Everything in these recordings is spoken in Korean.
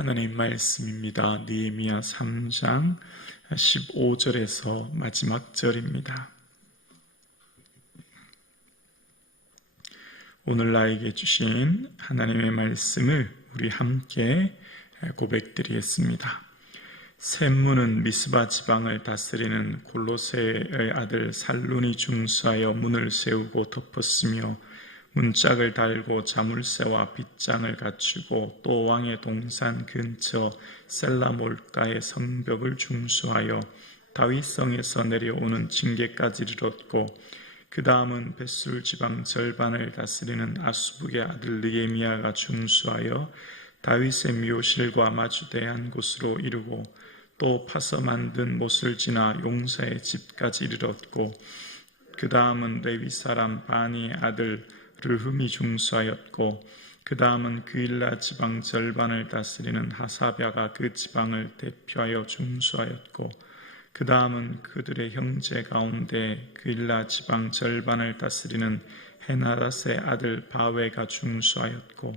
하나님 말씀입니다. 느헤미야 3장 15절에서 마지막 절입니다. 오늘 나에게 주신 하나님의 말씀을 우리 함께 고백드리겠습니다. 셈문은 미스바 지방을 다스리는 골로새의 아들 살룬이 중수하여 문을 세우고 덮었으며 문짝을 달고 자물쇠와 빗장을 갖추고 또 왕의 동산 근처 셀라몰가의 성벽을 중수하여 다윗성에서 내려오는 징계까지 이르렀고 그 다음은 벳술 지방 절반을 다스리는 아수북의 아들 느헤미야가 중수하여 다윗의 묘실과 마주대한 곳으로 이르고 또 파서 만든 못을 지나 용사의 집까지 이르렀고 그 다음은 레위 사람 바니의 아들 르흠이 중수하였고 그 다음은 그일라 지방 절반을 다스리는 하사랴가 그 지방을 대표하여 중수하였고 그 다음은 그들의 형제 가운데 그일라 지방 절반을 다스리는 헤나닷의 아들 바웨가 중수하였고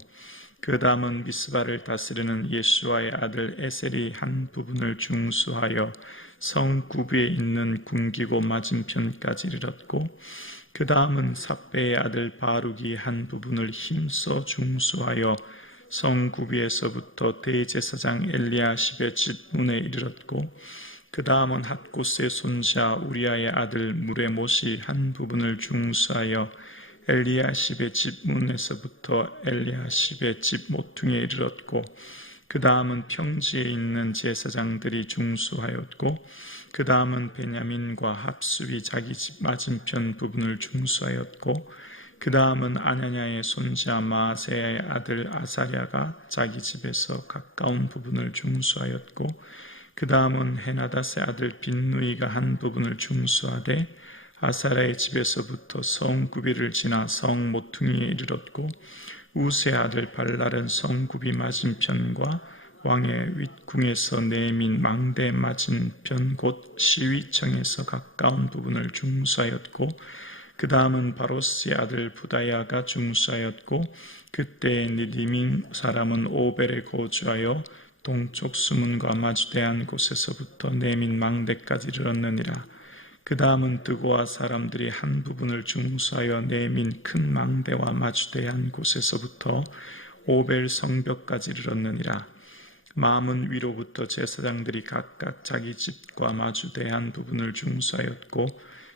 그 다음은 미스바를 다스리는 예수아의 아들 에셀이 한 부분을 중수하여 성 구비에 있는 궁기고 맞은편까지 이르렀고 그 다음은 삽베의 아들 바룩이 한 부분을 힘써 중수하여 성구비에서부터 대제사장 엘리야십의 집 문에 이르렀고 그 다음은 핫곳의 손자 우리아의 아들 무레못이 한 부분을 중수하여 엘리야십의 집 문에서부터 엘리야십의 집 모퉁이에 이르렀고 그 다음은 평지에 있는 제사장들이 중수하였고 그 다음은 베냐민과 합수비 자기 집 맞은편 부분을 중수하였고 그 다음은 아냐냐의 손자 마아세야의 아들 아사랴가 자기 집에서 가까운 부분을 중수하였고 그 다음은 헤나닷의 아들 빈누이가 한 부분을 중수하되 아사랴의 집에서부터 성구비를 지나 성 모퉁이에 이르렀고 우스의 아들 발랄은 성구비 맞은편과 왕의 윗궁에서 내민 망대 맞은편 곧 시위청에서 가까운 부분을 중수하였고 그 다음은 바로스의 아들 부다야가 중수하였고 그때 니디민 사람은 오벨에 거주하여 동쪽 수문과 마주대한 곳에서부터 내민 망대까지 이르렀느니라. 그 다음은 드고아 사람들이 한 부분을 중수하여 내민 큰 망대와 마주대한 곳에서부터 오벨 성벽까지 이르렀느니라. 마음은 위로부터 제사장들이 각각 자기 집과 마주대한 부분을 중수하였고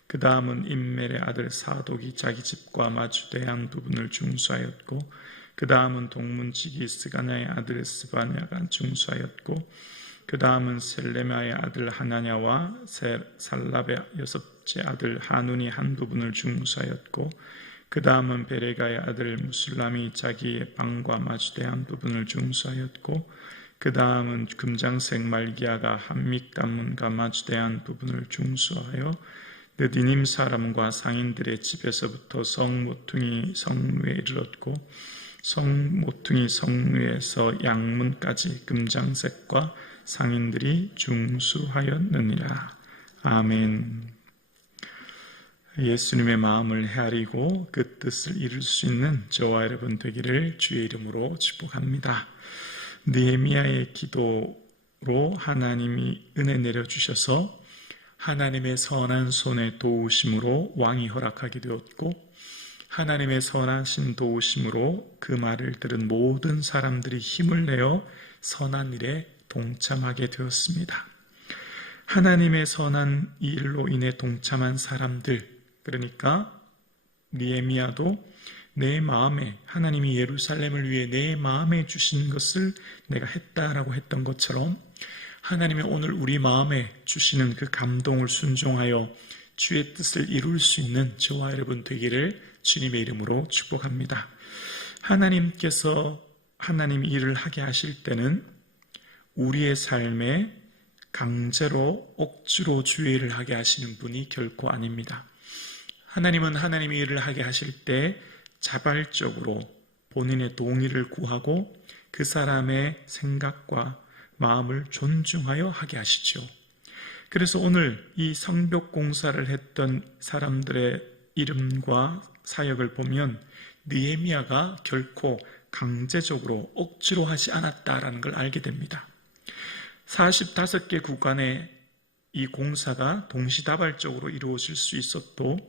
그 다음은 임멜의 아들 사독이 자기 집과 마주대한 부분을 중수하였고 그 다음은 동문지기 스가냐의 아들 스바냐가 중수하였고 그 다음은 셀레마의 아들 하나냐와 살랍의 여섯째 아들 하눈이 한 부분을 중수하였고 그 다음은 베레가의 아들 무술람이 자기의 방과 마주대한 부분을 중수하였고 그 다음은 금장색 말기야가 한믹단문과 마주대한 부분을 중수하여 느디님 사람과 상인들의 집에서부터 성모퉁이 성루에 이르렀고 성모퉁이 성루에서 양문까지 금장색과 상인들이 중수하였느니라. 아멘. 예수님의 마음을 헤아리고 그 뜻을 이룰 수 있는 저와 여러분 되기를 주의 이름으로 축복합니다. 느헤미야의 기도로 하나님이 은혜 내려주셔서 하나님의 선한 손의 도우심으로 왕이 허락하게 되었고 하나님의 선하신 도우심으로 그 말을 들은 모든 사람들이 힘을 내어 선한 일에 동참하게 되었습니다. 하나님의 선한 일로 인해 동참한 사람들, 그러니까 느헤미야도 내 마음에 하나님이 예루살렘을 위해 내 마음에 주신 것을 내가 했다라고 했던 것처럼 하나님이 오늘 우리 마음에 주시는 그 감동을 순종하여 주의 뜻을 이룰 수 있는 저와 여러분 되기를 주님의 이름으로 축복합니다. 하나님께서 하나님 일을 하게 하실 때는 우리의 삶에 강제로 억지로 주의 일을 하게 하시는 분이 결코 아닙니다. 하나님은 하나님의 일을 하게 하실 때 자발적으로 본인의 동의를 구하고 그 사람의 생각과 마음을 존중하여 하게 하시죠. 그래서 오늘 이 성벽 공사를 했던 사람들의 이름과 사역을 보면 느헤미야가 결코 강제적으로 억지로 하지 않았다라는 걸 알게 됩니다. 45개 구간의 이 공사가 동시다발적으로 이루어질 수 있었고,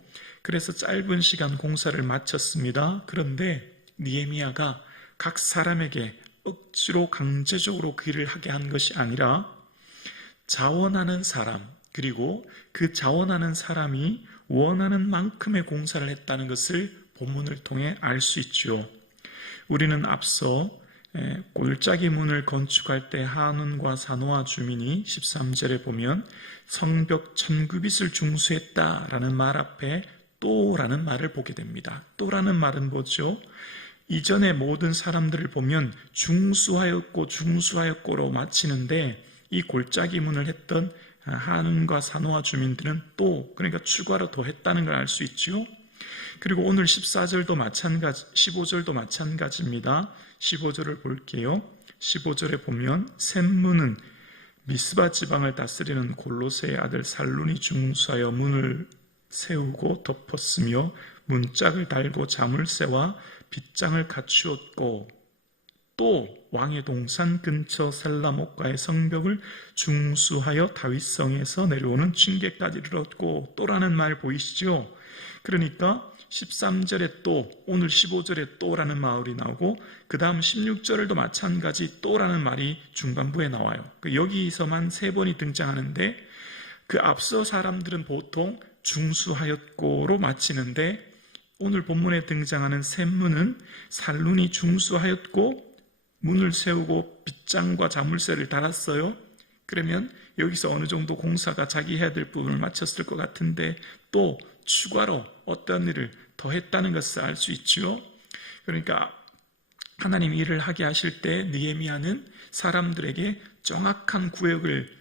그래서 짧은 시간 공사를 마쳤습니다. 그런데 느헤미야가 각 사람에게 억지로 강제적으로 그 일을 하게 한 것이 아니라 자원하는 사람, 그리고 그 자원하는 사람이 원하는 만큼의 공사를 했다는 것을 본문을 통해 알 수 있죠. 우리는 앞서 골짜기 문을 건축할 때 한운과 사노아 주민이 13절에 보면 성벽 1000규빗을 중수했다라는 말 앞에 또라는 말을 보게 됩니다. 또라는 말은 뭐죠? 이전의 모든 사람들을 보면 중수하였고로 마치는데, 이 골짜기 문을 했던 한운과 사노아 주민들은 또, 그러니까 추가로 더 했다는 걸 알 수 있죠. 그리고 오늘 14절도 마찬가지, 15절도 마찬가지입니다. 15절을 볼게요. 15절에 보면 샘문은 미스바 지방을 다스리는 골로새의 아들 살룬이 중수하여 문을 세우고 덮었으며 문짝을 달고 자물쇠와 빗장을 갖추었고, 또 왕의 동산 근처 셀라목가의 성벽을 중수하여 다윗성에서 내려오는 층계까지 이르렀고, 또라는 말 보이시죠? 그러니까 13절에 또, 오늘 15절에 또라는 말이 나오고, 그 다음 16절도 마찬가지 또라는 말이 중반부에 나와요. 여기서만 3번이 등장하는데, 그 앞서 사람들은 보통 중수하였고로 마치는데, 오늘 본문에 등장하는 샘문은 살룬이 중수하였고 문을 세우고 빗장과 자물쇠를 달았어요. 그러면 여기서 어느 정도 공사가 자기 해야 될 부분을 마쳤을 것 같은데, 또 추가로 어떤 일을 더 했다는 것을 알 수 있지요. 그러니까 하나님 일을 하게 하실 때 느헤미야는 사람들에게 정확한 구역을,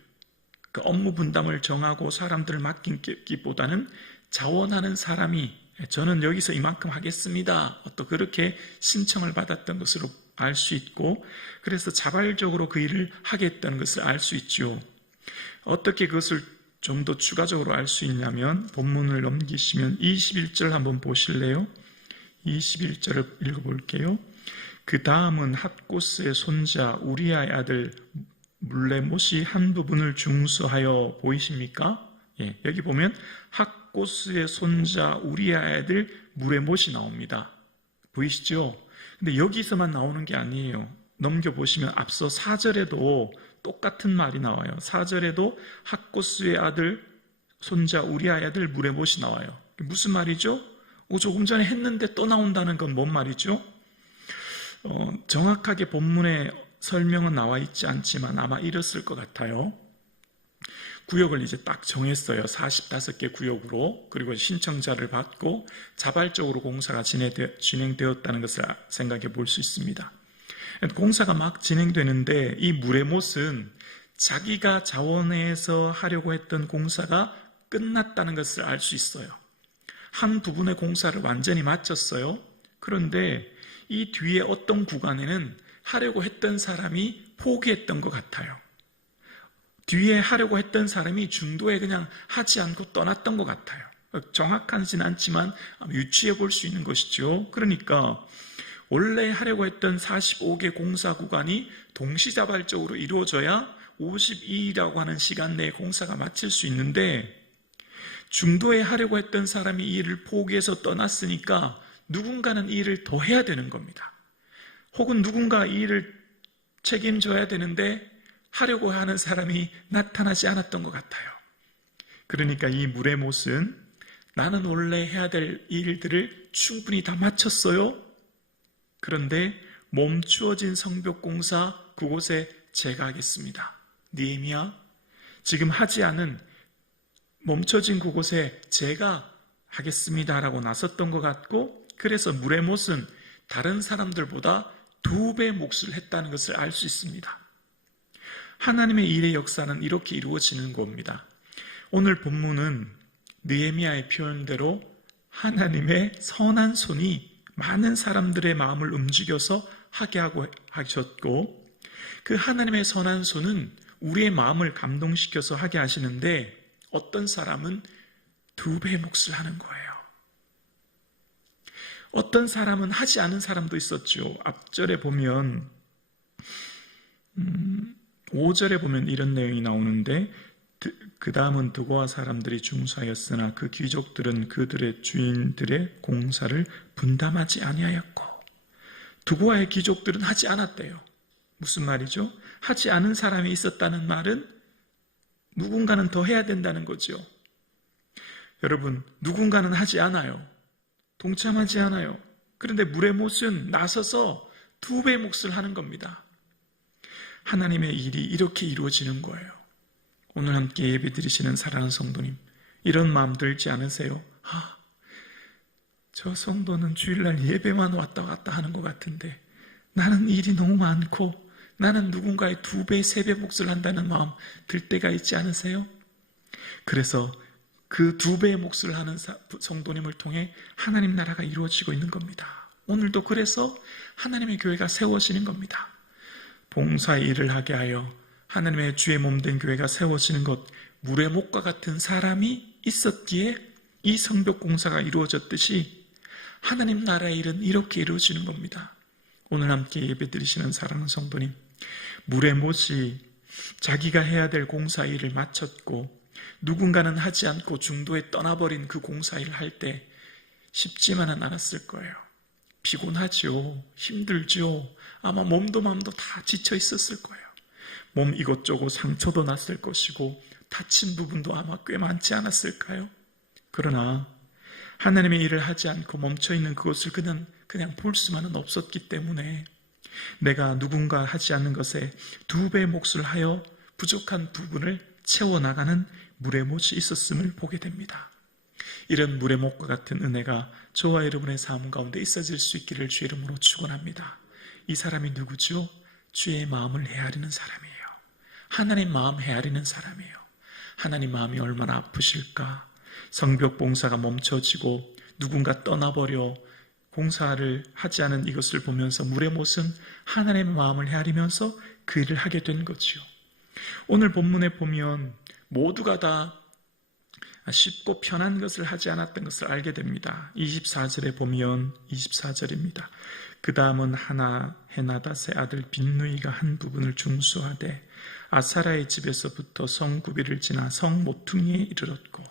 그 업무 분담을 정하고 사람들을 맡기보다는 자원하는 사람이 저는 여기서 이만큼 하겠습니다, 또 그렇게 신청을 받았던 것으로 알 수 있고, 그래서 자발적으로 그 일을 하겠다는 것을 알 수 있죠. 어떻게 그것을 좀 더 추가적으로 알 수 있냐면, 본문을 넘기시면 21절 한번 보실래요? 21절을 읽어볼게요. 그 다음은 핫고스의 손자 우리아의 아들 물레못이 한 부분을 중수하여, 보이십니까? 여기 보면 핫고스의 손자 우리아의 아들 물레못이 나옵니다. 보이시죠? 근데 여기서만 나오는 게 아니에요. 넘겨보시면 앞서 4절에도 똑같은 말이 나와요. 4절에도 핫고스의 아들 손자 우리아의 아들 물레못이 나와요. 무슨 말이죠? 조금 전에 했는데 또 나온다는 건 뭔 말이죠? 정확하게 본문에 설명은 나와 있지 않지만 아마 이랬을 것 같아요. 구역을 이제 딱 정했어요. 45개 구역으로. 그리고 신청자를 받고 자발적으로 공사가 진행되었다는 것을 생각해 볼 수 있습니다. 공사가 막 진행되는데 이 물레못은 자기가 자원해서 하려고 했던 공사가 끝났다는 것을 알 수 있어요. 한 부분의 공사를 완전히 마쳤어요. 그런데 이 뒤에 어떤 구간에는 하려고 했던 사람이 포기했던 것 같아요. 뒤에 하려고 했던 사람이 중도에 그냥 하지 않고 떠났던 것 같아요. 정확하지는 않지만 유추해 볼 수 있는 것이죠. 그러니까 원래 하려고 했던 45개 공사 구간이 동시자발적으로 이루어져야 52일이라고 하는 시간 내에 공사가 마칠 수 있는데, 중도에 하려고 했던 사람이 이 일을 포기해서 떠났으니까 누군가는 이 일을 더 해야 되는 겁니다. 혹은 누군가 이 일을 책임져야 되는데 하려고 하는 사람이 나타나지 않았던 것 같아요. 그러니까 이 물레못은 나는 원래 해야 될 일들을 충분히 다 마쳤어요. 그런데 멈추어진 성벽 공사 그곳에 제가 하겠습니다. 느헤미야, 지금 하지 않은 멈춰진 그곳에 제가 하겠습니다라고 나섰던 것 같고, 그래서 물레못은 다른 사람들보다 2배 몫을 했다는 것을 알 수 있습니다. 하나님의 일의 역사는 이렇게 이루어지는 겁니다. 오늘 본문은 느헤미야의 표현대로 하나님의 선한 손이 많은 사람들의 마음을 움직여서 하게 하셨고, 그 하나님의 선한 손은 우리의 마음을 감동시켜서 하게 하시는데, 어떤 사람은 2배 몫을 하는 거예요. 어떤 사람은 하지 않은 사람도 있었죠. 앞절에 보면 5절에 보면 이런 내용이 나오는데, 그 다음은 두고와 사람들이 중수하였으나 그 귀족들은 그들의 주인들의 공사를 분담하지 아니하였고, 두고와의 귀족들은 하지 않았대요. 무슨 말이죠? 하지 않은 사람이 있었다는 말은 누군가는 더 해야 된다는 거죠. 여러분, 누군가는 하지 않아요. 동참하지 않아요. 그런데 물의 못은 나서서 2배의 몫을 하는 겁니다. 하나님의 일이 이렇게 이루어지는 거예요. 오늘 함께 예배 드리시는 사랑하는 성도님, 이런 마음 들지 않으세요? 저 성도는 주일날 예배만 왔다 갔다 하는 것 같은데 나는 일이 너무 많고 나는 누군가의 2배, 3배 몫을 한다는 마음 들 때가 있지 않으세요? 그래서 그 2배의 몫을 하는 성도님을 통해 하나님 나라가 이루어지고 있는 겁니다. 오늘도 그래서 하나님의 교회가 세워지는 겁니다. 봉사의 일을 하게 하여 하나님의 주의 몸된 교회가 세워지는 것, 물의 목과 같은 사람이 있었기에 이 성벽 공사가 이루어졌듯이 하나님 나라의 일은 이렇게 이루어지는 겁니다. 오늘 함께 예배 드리시는 사랑하는 성도님, 물의 못이 자기가 해야 될 공사 일을 마쳤고 누군가는 하지 않고 중도에 떠나버린 그 공사 일을 할 때 쉽지만은 않았을 거예요. 피곤하죠. 힘들죠. 아마 몸도 마음도 다 지쳐 있었을 거예요. 몸 이것저것 상처도 났을 것이고 다친 부분도 아마 꽤 많지 않았을까요? 그러나 하나님의 일을 하지 않고 멈춰있는 그것을 그냥 볼 수만은 없었기 때문에 내가 누군가 하지 않는 것에 2배의 몫을 하여 부족한 부분을 채워나가는 물의 못이 있었음을 보게 됩니다. 이런 물의 못과 같은 은혜가 저와 여러분의 삶 가운데 있어질 수 있기를 주의 이름으로 축원합니다. 이 사람이 누구죠? 주의 마음을 헤아리는 사람이에요. 하나님 마음 헤아리는 사람이에요. 하나님 마음이 얼마나 아프실까? 성벽 봉사가 멈춰지고 누군가 떠나버려 공사를 하지 않은 이것을 보면서 물의 못은 하나님의 마음을 헤아리면서 그 일을 하게 된 거지요. 오늘 본문에 보면 모두가 다 쉽고 편한 것을 하지 않았던 것을 알게 됩니다. 24절에 보면 24절입니다. 그 다음은 헤나닷의 아들 빈누이가 한 부분을 중수하되 아사라의 집에서부터 성구비를 지나 성 모퉁이에 이르렀고,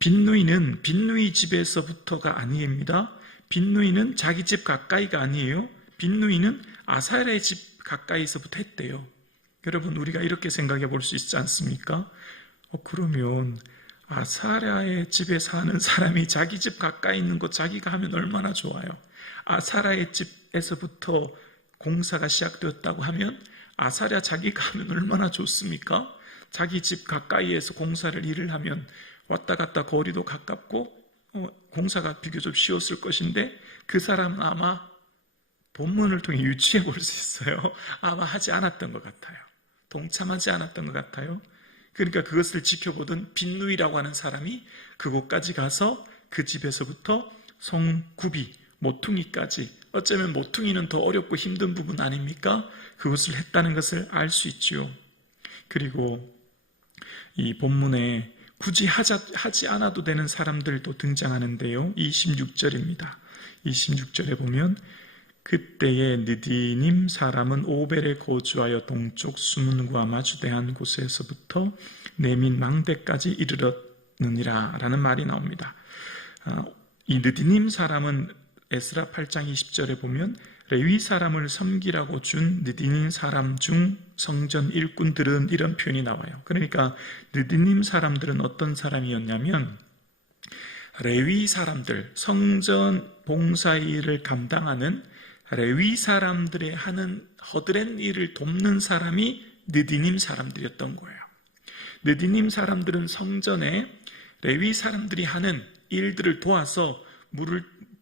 빈누이는 빈누이 집에서부터가 아닙니다. 빈누이는 자기 집 가까이가 아니에요. 빈누이는 아사라의 집 가까이서부터 했대요. 여러분, 우리가 이렇게 생각해 볼 수 있지 않습니까? 그러면 아사라의 집에 사는 사람이 자기 집 가까이 있는 거 자기가 하면 얼마나 좋아요. 아사라의 집에서부터 공사가 시작되었다고 하면 아사랴 자기가 하면 얼마나 좋습니까? 자기 집 가까이에서 공사를 일을 하면 왔다 갔다 거리도 가깝고 공사가 비교적 쉬웠을 것인데 그 사람은 아마 본문을 통해 유추해 볼 수 있어요. 아마 하지 않았던 것 같아요. 동참하지 않았던 것 같아요. 그러니까 그것을 지켜보던 빈누이라고 하는 사람이 그곳까지 가서 그 집에서부터 성구비, 모퉁이까지, 어쩌면 모퉁이는 더 어렵고 힘든 부분 아닙니까? 그것을 했다는 것을 알 수 있지요. 그리고 이 본문에 굳이 하지 않아도 되는 사람들도 등장하는데요. 26절입니다. 26절에 보면 그때에 느디님 사람은 오벨에 거주하여 동쪽 수문과 마주대한 곳에서부터 내민 망대까지 이르렀느니라 라는 말이 나옵니다. 이 느디님 사람은 에스라 8장 20절에 보면 레위 사람을 섬기라고 준 느디님 사람 중 성전 일꾼들은 이런 표현이 나와요. 그러니까 느디님 사람들은 어떤 사람이었냐면 레위 사람들, 성전 봉사 일을 감당하는 레위 사람들의 하는 허드렛 일을 돕는 사람이 느디님 사람들이었던 거예요. 느디님 사람들은 성전에 레위 사람들이 하는 일들을 도와서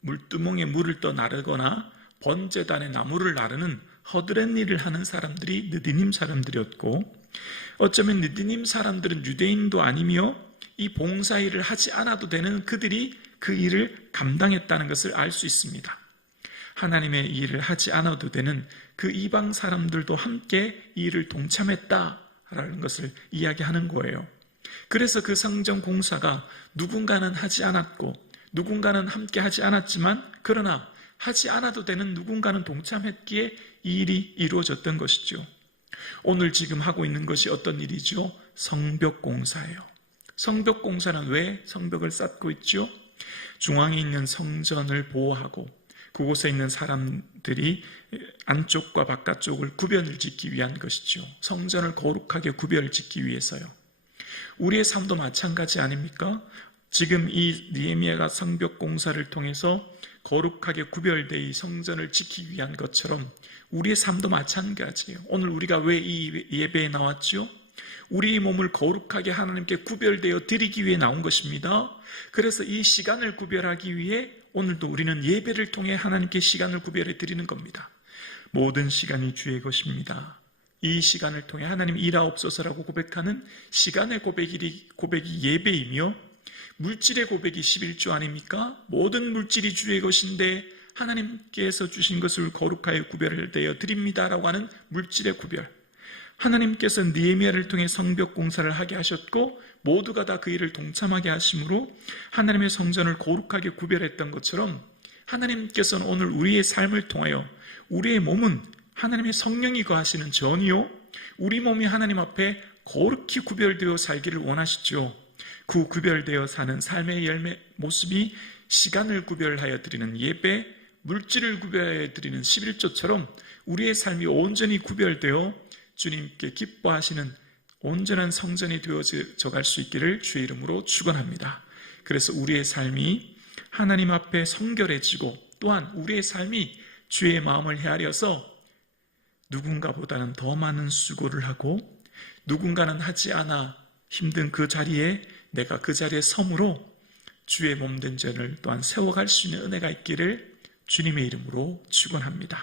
물두멍에 물을 떠 나르거나 번제단에 나무를 나르는 허드렛 일을 하는 사람들이 느디님 사람들이었고, 어쩌면 느디님 사람들은 유대인도 아니며 이 봉사 일을 하지 않아도 되는 그들이 그 일을 감당했다는 것을 알 수 있습니다. 하나님의 일을 하지 않아도 되는 그 이방 사람들도 함께 이 일을 동참했다라는 것을 이야기하는 거예요. 그래서 그 성전 공사가 누군가는 하지 않았고 누군가는 함께 하지 않았지만 그러나 하지 않아도 되는 누군가는 동참했기에 이 일이 이루어졌던 것이죠. 오늘 지금 하고 있는 것이 어떤 일이죠? 성벽공사예요. 성벽공사는 왜 성벽을 쌓고 있죠? 중앙에 있는 성전을 보호하고 그곳에 있는 사람들이 안쪽과 바깥쪽을 구별을 짓기 위한 것이죠. 성전을 거룩하게 구별을 짓기 위해서요. 우리의 삶도 마찬가지 아닙니까? 지금 이 느헤미야가 성벽 공사를 통해서 거룩하게 구별되어 이 성전을 지키기 위한 것처럼 우리의 삶도 마찬가지예요. 오늘 우리가 왜 이 예배에 나왔죠? 우리의 몸을 거룩하게 하나님께 구별되어 드리기 위해 나온 것입니다. 그래서 이 시간을 구별하기 위해 오늘도 우리는 예배를 통해 하나님께 시간을 구별해 드리는 겁니다. 모든 시간이 주의 것입니다. 이 시간을 통해 하나님 일하옵소서라고 고백하는 시간의 고백이 예배이며 물질의 고백이 11조 아닙니까? 모든 물질이 주의 것인데 하나님께서 주신 것을 거룩하여 구별되어 드립니다라고 하는 물질의 구별. 하나님께서 느헤미야를 통해 성벽 공사를 하게 하셨고 모두가 다 그 일을 동참하게 하심으로 하나님의 성전을 거룩하게 구별했던 것처럼 하나님께서는 오늘 우리의 삶을 통하여 우리의 몸은 하나님의 성령이 거하시는 전이요 우리 몸이 하나님 앞에 거룩히 구별되어 살기를 원하시죠. 그 구별되어 사는 삶의 열매 모습이 시간을 구별하여 드리는 예배, 물질을 구별하여 드리는 11조처럼 우리의 삶이 온전히 구별되어 주님께 기뻐하시는 온전한 성전이 되어져 갈 수 있기를 주의 이름으로 축원합니다. 그래서 우리의 삶이 하나님 앞에 성결해지고 또한 우리의 삶이 주의 마음을 헤아려서 누군가보다는 더 많은 수고를 하고 누군가는 하지 않아 힘든 그 자리에 내가 그 자리에 섬으로 주의 몸된 전을 또한 세워갈 수 있는 은혜가 있기를 주님의 이름으로 축원합니다.